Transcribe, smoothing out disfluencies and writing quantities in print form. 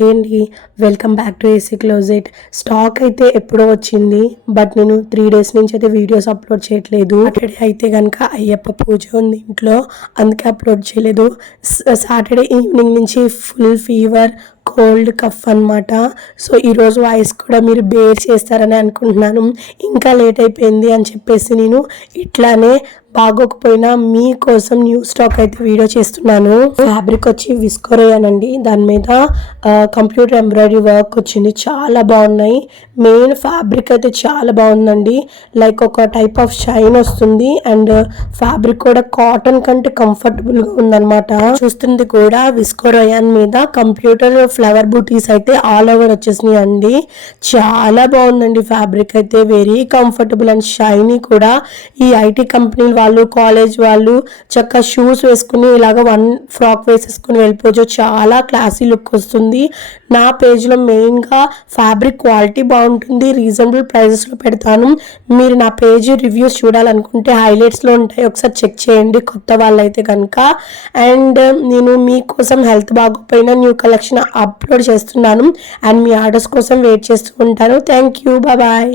Hi అండి, welcome back to AC closet. Stock అయితే ఎప్పుడో వచ్చింది, బట్ నేను 3 days నుంచి అయితే వీడియోస్ అప్లోడ్ చేయట్లేదు. సాటర్డే అయితే కనుక అయ్యప్ప పూజ ఉంది ఇంట్లో, అందుకే అప్లోడ్ చేయలేదు. సాటర్డే ఈవినింగ్ నుంచి ఫుల్ ఫీవర్, కోల్డ్, కఫ్ అనమాట. సో ఈరోజు వాయిస్ కూడా మీరు బేర్ చేస్తారని అనుకుంటున్నాను. ఇంకా లేట్ అయిపోయింది అని చెప్పేసి నేను ఇట్లానే బాగోకపోయినా మీకోసం న్యూ స్టాక్ అయితే వీడియో చేస్తున్నాను. ఫ్యాబ్రిక్ వచ్చి విస్కోరేయానండి, దాని మీద కంప్యూటర్ ఎంబ్రాయిడరీ వర్క్ వచ్చింది, చాలా బాగున్నాయి. మెయిన్ ఫ్యాబ్రిక్ అయితే చాలా బాగుందండి, లైక్ ఒక టైప్ ఆఫ్ షైన్ వస్తుంది. అండ్ ఫ్యాబ్రిక్ కూడా కాటన్ కంటే కంఫర్టబుల్గా ఉందన్నమాట. చూస్తుంది కూడా విస్కోరేయాన్ మీద కంప్యూటర్ ఫ్లవర్ బూటీస్ అయితే ఆల్ ఓవర్ వచ్చేసినాయి అండి. చాలా బాగుందండి ఫ్యాబ్రిక్ అయితే, వెరీ కంఫర్టబుల్ అండ్ షైనీ కూడా. ఈ ఐటీ కంపెనీ వాళ్ళు, కాలేజ్ వాళ్ళు చక్కగా షూస్ వేసుకుని ఇలాగ వన్ ఫ్రాక్ వేసేసుకుని వెళ్ళిపోవచ్చు, చాలా క్లాసీ లుక్ వస్తుంది. నా పేజ్లో మెయిన్గా ఫ్యాబ్రిక్ క్వాలిటీ బాగుంటుంది, రీజనబుల్ ప్రైజెస్లో పెడతాను. మీరు నా పేజ్ రివ్యూస్ చూడాలనుకుంటే హైలైట్స్లో ఉంటాయి, ఒకసారి చెక్ చేయండి కొత్త వాళ్ళైతే కనుక. అండ్ నేను మీకోసం హెల్త్ బాగోపోయినా న్యూ కలెక్షన్ అప్లోడ్ చేస్తున్నాను, అండ్ మీ ఆర్డర్స్ కోసం వెయిట్ చేస్తూ ఉంటాను. Thank you, bye.